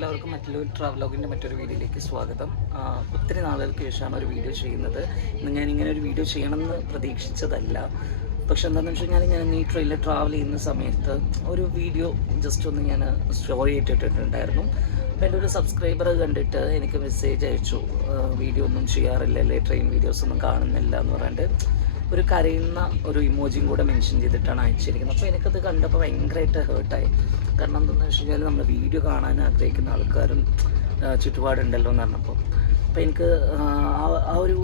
എല്ലാവർക്കും മറ്റൊരു ട്രാവലോഗിൻ്റെ മറ്റൊരു വീഡിയോയിലേക്ക് സ്വാഗതം. ഒത്തിരി നാളുകൾക്ക് ശേഷമാണ് ഒരു വീഡിയോ ചെയ്യുന്നത്. ഇന്ന് ഞാനിങ്ങനെ ഒരു വീഡിയോ ചെയ്യണമെന്ന് പ്രതീക്ഷിച്ചതല്ല. പക്ഷെ എന്താണെന്ന് വെച്ച് കഴിഞ്ഞാൽ ഞാൻ ഈ ട്രെയിനിൽ ട്രാവൽ ചെയ്യുന്ന സമയത്ത് ഒരു വീഡിയോ ജസ്റ്റ് ഒന്ന് ഞാൻ സ്റ്റോറി ഇട്ടിട്ടുണ്ടായിരുന്നു. അപ്പോൾ എൻ്റെ ഒരു സബ്സ്ക്രൈബർ കണ്ടിട്ട് എനിക്ക് മെസ്സേജ് അയച്ചു, വീഡിയോ ഒന്നും ചെയ്യാറില്ലല്ലേ, ട്രെയിൻ വീഡിയോസ് ഒന്നും കാണുന്നില്ല എന്ന് പറഞ്ഞിട്ട് ഒരു കരയുന്ന ഒരു ഇമോജിയും കൂടെ മെൻഷൻ ചെയ്തിട്ടാണ് അയച്ചിരിക്കുന്നത്. അപ്പോൾ എനിക്കത് കണ്ടപ്പോൾ ഭയങ്കരമായിട്ട് ഹേർട്ടായി. കാരണം എന്താണെന്ന് വെച്ച് കഴിഞ്ഞാൽ നമ്മൾ വീഡിയോ കാണാൻ ആഗ്രഹിക്കുന്ന ആൾക്കാരും ചുറ്റുപാടുണ്ടല്ലോ എന്ന് പറഞ്ഞപ്പോൾ അപ്പോൾ എനിക്ക് ആ ഒരു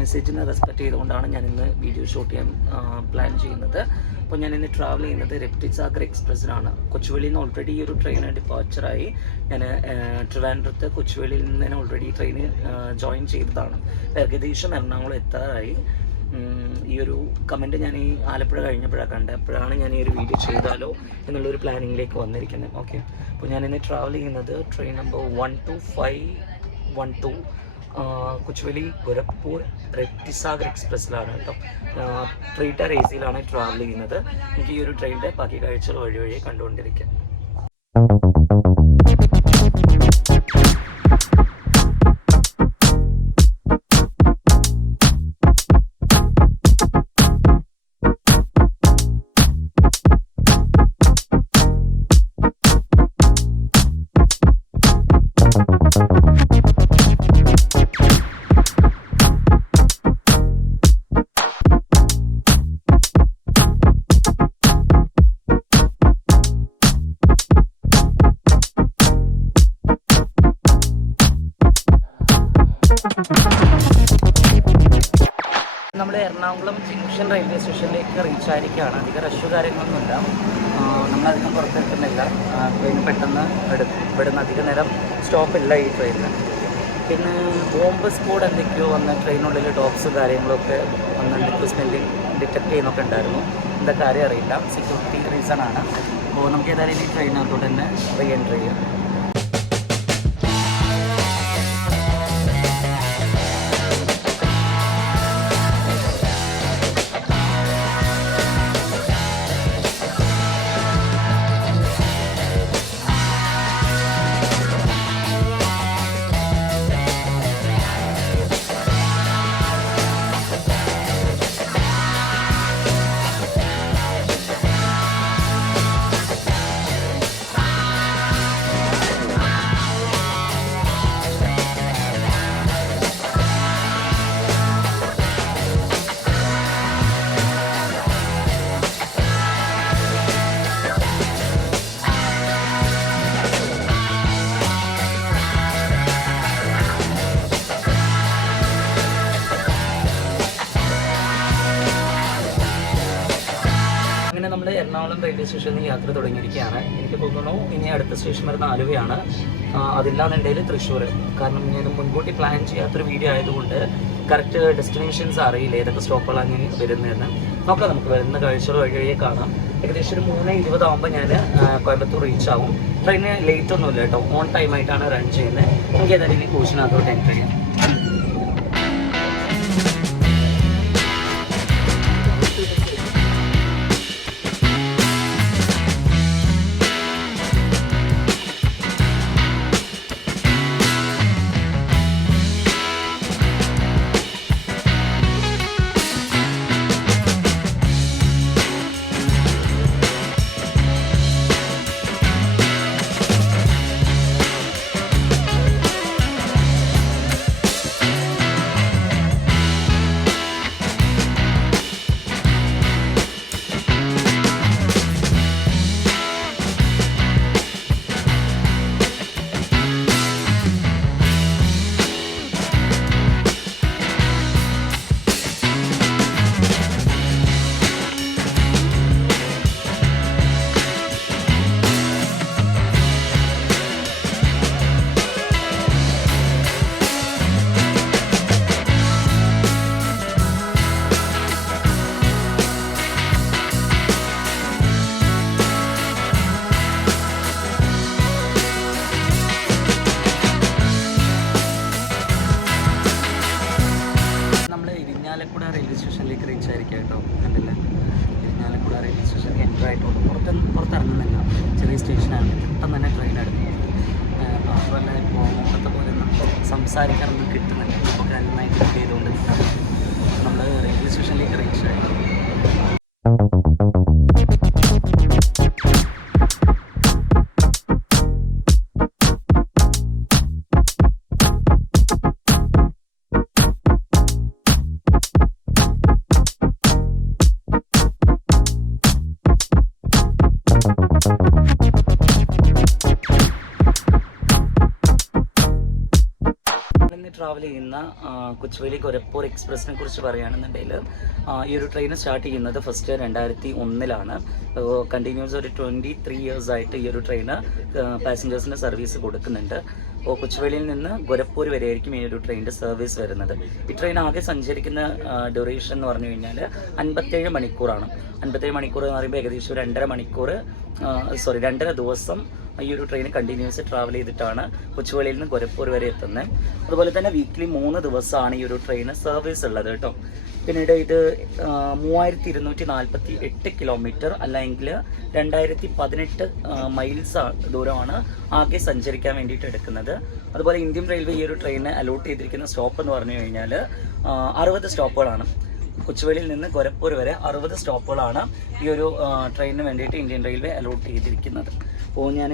മെസ്സേജിനെ റെസ്പെക്റ്റ് ചെയ്തുകൊണ്ടാണ് ഞാൻ ഇന്ന് വീഡിയോ ഷൂട്ട് ചെയ്യാൻ പ്ലാൻ ചെയ്യുന്നത്. അപ്പോൾ ഞാൻ ഇന്ന് ട്രാവൽ ചെയ്യുന്നത് രപ്തിസാഗർ എക്സ്പ്രസ്സിലാണ്. കൊച്ചുവേളിയിൽ നിന്ന് ഓൾറെഡി ഈ ഒരു ട്രെയിൻ ഡിപ്പാച്ചറായി. ഞാൻ ട്രിവാൻഡ്രത്ത് കൊച്ചുവേളിയിൽ നിന്ന് തന്നെ ഓൾറെഡി ട്രെയിന് ജോയിൻ ചെയ്തതാണ്. ഏകദേശം എറണാകുളം എത്താറായി. ഈ ഒരു കമൻറ്റ് ഞാൻ ഈ ആലപ്പുഴ കഴിഞ്ഞപ്പോഴാണ് കണ്ടത്. അപ്പോഴാണ് ഞാൻ ഈ ഒരു വീഡിയോ ചെയ്താലോ എന്നുള്ളൊരു പ്ലാനിങ്ങിലേക്ക് വന്നിരിക്കുന്നത്. ഓക്കെ, അപ്പോൾ ഞാനിന്ന് ട്രാവൽ ചെയ്യുന്നത് ട്രെയിൻ നമ്പർ 12512 കൊച്ചുവേളി ഗോരഖ്പൂർ രപ്തിസാഗർ എക്സ്പ്രസ്സിലാണ് കേട്ടോ. 3 ടയർ AC-യിലാണ് ട്രാവൽ ചെയ്യുന്നത്. എനിക്ക് ഈ ഒരു ട്രെയിനിൻ്റെ ബാക്കി കാഴ്ചകൾ വഴി കണ്ടുകൊണ്ടിരിക്കാം. നമ്മൾ എറണാകുളം ജംഗ്ഷൻ റെയിൽവേ സ്റ്റേഷനിലേക്ക് റീച്ച് ആയിരിക്കുകയാണ്. അധികം റഷ് കാര്യങ്ങളൊന്നുമില്ല. നമ്മളധികം പുറത്തെത്തുന്നില്ല. ട്രെയിൻ പെട്ടെന്ന് ഇവിടുന്ന് അധിക നേരം സ്റ്റോപ്പില്ല ഈ ട്രെയിനിൽ. പിന്നെ ബോംബ് സ്ക്വാഡ് എന്തൊക്കെയോ വന്ന് ട്രെയിനുള്ളിൽ ഡോഗ്സ് കാര്യങ്ങളൊക്കെ വന്ന് എന്തൊക്കെയോ സ്മെല്ലിങ് ഡിറ്റക്ട് ചെയ്യുന്നൊക്കെ ഉണ്ടായിരുന്നു. എന്താ കാര്യം അറിയില്ല, സെക്യൂരിറ്റി റീസൺ ആണ്. അപ്പോൾ നമുക്ക് ഏതായാലും ഈ ട്രെയിനകത്തോട്ട് തന്നെ റീ എൻട്രി ചെയ്യാം. നമ്മൾ എറണാകുളം റെയിൽവേ സ്റ്റേഷനിൽ യാത്ര തുടങ്ങിയിരിക്കുകയാണ്. എനിക്ക് തോന്നുന്നു ഇനി അടുത്ത സ്റ്റേഷൻ വരുന്ന ആലുവയാണ്, അതില്ലാന്നുണ്ടെങ്കിൽ തൃശ്ശൂർ. കാരണം ഞാൻ മുൻകൂട്ടി പ്ലാൻ ചെയ്യാത്തൊരു വീഡിയോ ആയതുകൊണ്ട് കറക്റ്റ് ഡെസ്റ്റിനേഷൻസ് അറിയില്ല, ഏതൊക്കെ സ്റ്റോപ്പുകളാണ് ഞാൻ വരുന്നതെന്ന്. നോക്കാം, നമുക്ക് വരുന്ന കാഴ്ചകൾ വഴിയെ കാണാം. ഏകദേശം ഒരു 3:20 ആകുമ്പോൾ ഞാൻ കോയമ്പത്തൂർ റീച്ച് ആവും. ട്രെയിന് ലേറ്റ് ഒന്നുമില്ല കേട്ടോ, ഓൺ ടൈമായിട്ടാണ് റൺ ചെയ്യുന്നത്. നമുക്ക് ഏതായാലും ഈ കോച്ചിനകത്തോട്ട് എൻട്രി ചെയ്യാം. പുറത്തിറങ്ങുന്നില്ല. ചെറിയ സ്റ്റേഷനാണ്, പെട്ടെന്ന് തന്നെ ട്രെയിൻ എടുക്കും. മാത്രമല്ല ഇപ്പോൾ മുമ്പത്തെ പോലെ ഒന്നും സംസാരിക്കാനൊന്നും കിട്ടുന്നില്ല. ഇപ്പോൾ നന്നായിട്ട് ബുക്ക് ചെയ്തുകൊണ്ട് നമ്മൾ റെയിൽവേ സ്റ്റേഷനിലേക്ക് റീച്ച് ആയി. ട്രാവൽ ചെയ്യുന്ന കൊച്ചുവേലി ഗോരഖ്പൂർ എക്സ്പ്രസിനെ കുറിച്ച് പറയുകയാണെന്നുണ്ടെങ്കിൽ ഈ ഒരു ട്രെയിൻ സ്റ്റാർട്ട് ചെയ്യുന്നത് ഫസ്റ്റ് 2001 കണ്ടിന്യൂസ് ഒരു 23 years ആയിട്ട് ഈ ഒരു ട്രെയിന് പാസഞ്ചേഴ്സിന് സർവീസ് കൊടുക്കുന്നുണ്ട്. അപ്പോൾ കൊച്ചുവേലിയിൽ നിന്ന് ഗോരഖ്പൂർ വരെ ആയിരിക്കും ഈ ഒരു ട്രെയിനിൻ്റെ സർവീസ് വരുന്നത്. ഈ ട്രെയിൻ ആകെ സഞ്ചരിക്കുന്ന ഡ്യൂറേഷൻ എന്ന് പറഞ്ഞു കഴിഞ്ഞാൽ 57 മണിക്കൂറാണ്. 57 മണിക്കൂർ എന്ന് പറയുമ്പോൾ ഏകദേശം 2.5 ദിവസം ഈ ഒരു ട്രെയിൻ കണ്ടിന്യൂസ് ട്രാവൽ ചെയ്തിട്ടാണ് കൊച്ചുവേളിയിൽ നിന്ന് ഗോരഖ്പൂർ വരെ എത്തുന്നത്. അതുപോലെ തന്നെ വീക്കിലി 3 ദിവസമാണ് ഈ ഒരു ട്രെയിന് സർവീസ് ഉള്ളത് കേട്ടോ. പിന്നീട് ഇത് 3248 കിലോമീറ്റർ അല്ലെങ്കിൽ 2018 മൈൽസ് ദൂരമാണ് ആകെ സഞ്ചരിക്കാൻ വേണ്ടിയിട്ട് എടുക്കുന്നത്. അതുപോലെ ഇന്ത്യൻ റെയിൽവേ ഈ ഒരു ട്രെയിന് അലോട്ട് ചെയ്തിരിക്കുന്ന സ്റ്റോപ്പ് എന്ന് പറഞ്ഞു കഴിഞ്ഞാൽ 60 സ്റ്റോപ്പുകളാണ്. കൊച്ചുവേളിയിൽ നിന്ന് ഗോരഖ്പൂർ വരെ 60 സ്റ്റോപ്പുകളാണ് ഈ ഒരു ട്രെയിനിന് വേണ്ടിയിട്ട് ഇന്ത്യൻ റെയിൽവേ അലോട്ട് ചെയ്തിരിക്കുന്നത്. അപ്പോൾ ഞാൻ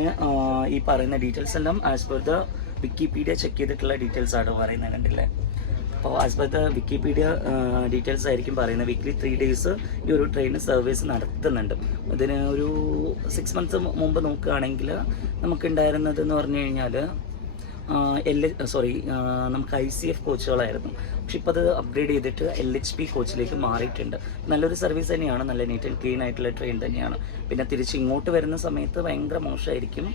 ഈ പറയുന്ന ഡീറ്റെയിൽസ് എല്ലാം as per the Wikipedia check ചെയ്തിട്ടുള്ള ഡീറ്റെയിൽസ് ആണ് പറയുന്നത്, കണ്ടില്ലേ. അപ്പോൾ as per the Wikipedia details ആയിരിക്കും പറയുന്നത്. വീക്ക്ലി 3 days ഈ ഒരു ട്രെയിൻ സർവീസ് നടത്തുന്നുണ്ട്. ഇതിന് ഒരു 6 months മുമ്പ് നോക്കുകയാണെങ്കിൽ നമുക്കുണ്ടായിരുന്നതെന്ന് പറഞ്ഞു കഴിഞ്ഞാൽ നമുക്ക് ICF കോച്ചുകളായിരുന്നു. പക്ഷെ ഇപ്പോൾ അത് അപ്ഗ്രേഡ് ചെയ്തിട്ട് LHP കോച്ചിലേക്ക് മാറിയിട്ടുണ്ട്. നല്ലൊരു സർവീസ് തന്നെയാണ്, നല്ല നീറ്റ് ആൻഡ് ക്ലീൻ ആയിട്ടുള്ള ട്രെയിൻ തന്നെയാണ്. പിന്നെ തിരിച്ച് ഇങ്ങോട്ട് വരുന്ന സമയത്ത് ഭയങ്കര മോശമായിരിക്കും.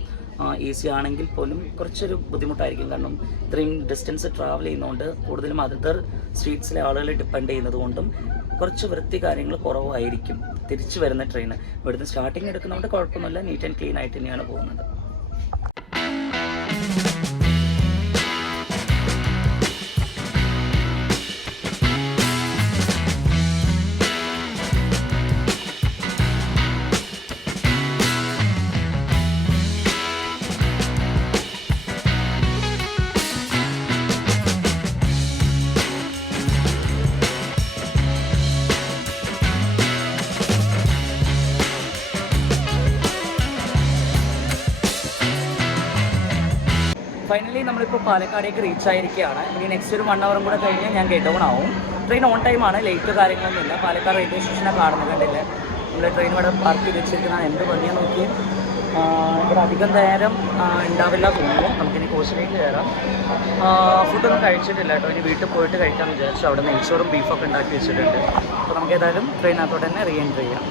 AC ആണെങ്കിൽ പോലും കുറച്ചൊരു ബുദ്ധിമുട്ടായിരിക്കും. കാരണം ഇത്രയും ഡിസ്റ്റൻസ് ട്രാവൽ ചെയ്യുന്നതുകൊണ്ട് കൂടുതലും അതർ സ്ട്രീറ്റ്സിലെ ആളുകൾ ഡിപ്പെൻഡ് ചെയ്യുന്നത് കൊണ്ടും കുറച്ച് വൃത്തി കാര്യങ്ങൾ കുറവായിരിക്കും തിരിച്ചു വരുന്ന ട്രെയിൻ. ഇവിടുന്ന് സ്റ്റാർട്ടിങ് എടുക്കുന്നതുകൊണ്ട് കുഴപ്പമൊന്നുമില്ല, നീറ്റ് ആൻഡ് ക്ലീൻ ആയിട്ട് തന്നെയാണ് പോകുന്നത്. ഫൈനലി നമ്മളിപ്പോൾ പാലക്കാടേക്ക് റീച്ച് ആയിരിക്കുകയാണ്. ഇനി നെക്സ്റ്റ് ഒരു 1 hour കൂടെ കഴിഞ്ഞ് ഞാൻ ഗെറ്റ് ഡൗൺ ആവും. ട്രെയിൻ ഓൺ ടൈമാണ്, ലേറ്റ് കാര്യങ്ങളൊന്നുമില്ല. പാലക്കാട് റെയിൽവേ സ്റ്റേഷനെ കാണുന്നുണ്ടല്ലേ, നമ്മൾ ട്രെയിൻ ഇവിടെ പാർക്ക് ചെയ്ത് വെച്ചിരിക്കുന്ന എന്ത് ഭംഗിയാന്ന് നോക്കി. ഇവിടെ അധികം നേരം ഉണ്ടാവില്ല തോന്നുന്നു. നമുക്കിനി കോച്ചിലേക്ക് കയറാം. ഫുഡൊന്നും കഴിച്ചിട്ടില്ല കേട്ടോ, ഇനി വീട്ടിൽ പോയിട്ട് കഴിക്കാമെന്ന് വിചാരിച്ചു. അവിടെ നെയ്ച്ചോറും ബീഫൊക്കെ ഉണ്ടാക്കി വെച്ചിട്ടുണ്ട്. അപ്പോൾ നമുക്ക് ഏതായാലും ട്രെയിനകത്തോട്ട് തന്നെ റീ എൻട്രി ചെയ്യാം.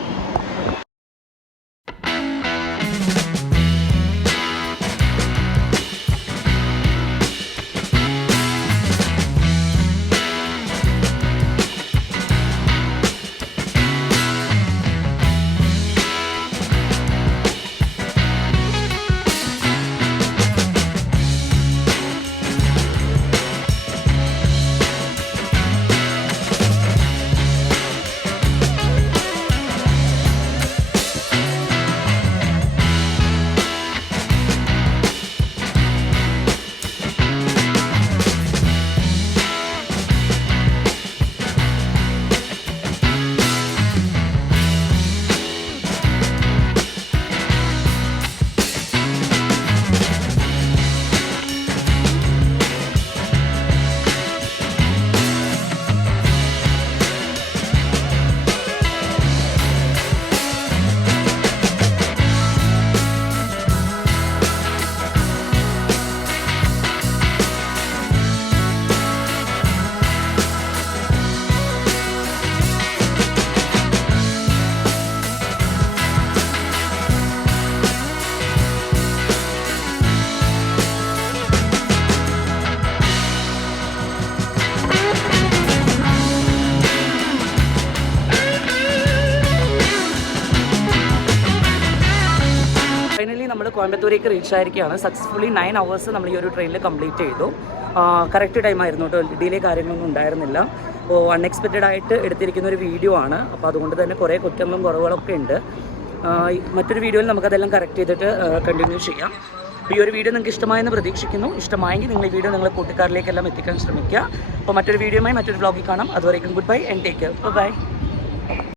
കോയമ്പത്തൂരേക്ക് റീച്ച് ആയിരിക്കുകയാണ്. സക്സസ്ഫുള്ളി 9 hours നമ്മൾ ഈ ഒരു ട്രെയിനിൽ കംപ്ലീറ്റ് ചെയ്തു. കറക്റ്റ് ടൈമായിരുന്നു കേട്ടോ, ഡിലേ കാര്യങ്ങളൊന്നും ഉണ്ടായിരുന്നില്ല. അപ്പോൾ അൺഎക്സ്പെക്റ്റഡ് ആയിട്ട് എടുത്തിരിക്കുന്ന ഒരു വീഡിയോ ആണ്. അപ്പോൾ അതുകൊണ്ട് തന്നെ കുറേ കുറ്റങ്ങളും കുറവുകളൊക്കെ ഉണ്ട്. മറ്റൊരു വീഡിയോയിൽ നമുക്കതെല്ലാം കറക്റ്റ് ചെയ്തിട്ട് കണ്ടിന്യൂ ചെയ്യാം. അപ്പോൾ ഈ ഒരു വീഡിയോ നിങ്ങൾക്ക് ഇഷ്ടമായെന്ന് പ്രതീക്ഷിക്കുന്നു. ഇഷ്ടമായെങ്കിൽ നിങ്ങൾ ഈ വീഡിയോ നിങ്ങളുടെ കൂട്ടുകാരിലേക്കെല്ലാം എത്തിക്കാൻ ശ്രമിക്കുക. അപ്പോൾ മറ്റൊരു വീഡിയോയുമായി മറ്റൊരു വ്ളോഗിൽ കാണാം. അതുവരേക്കും good bye and take care. By.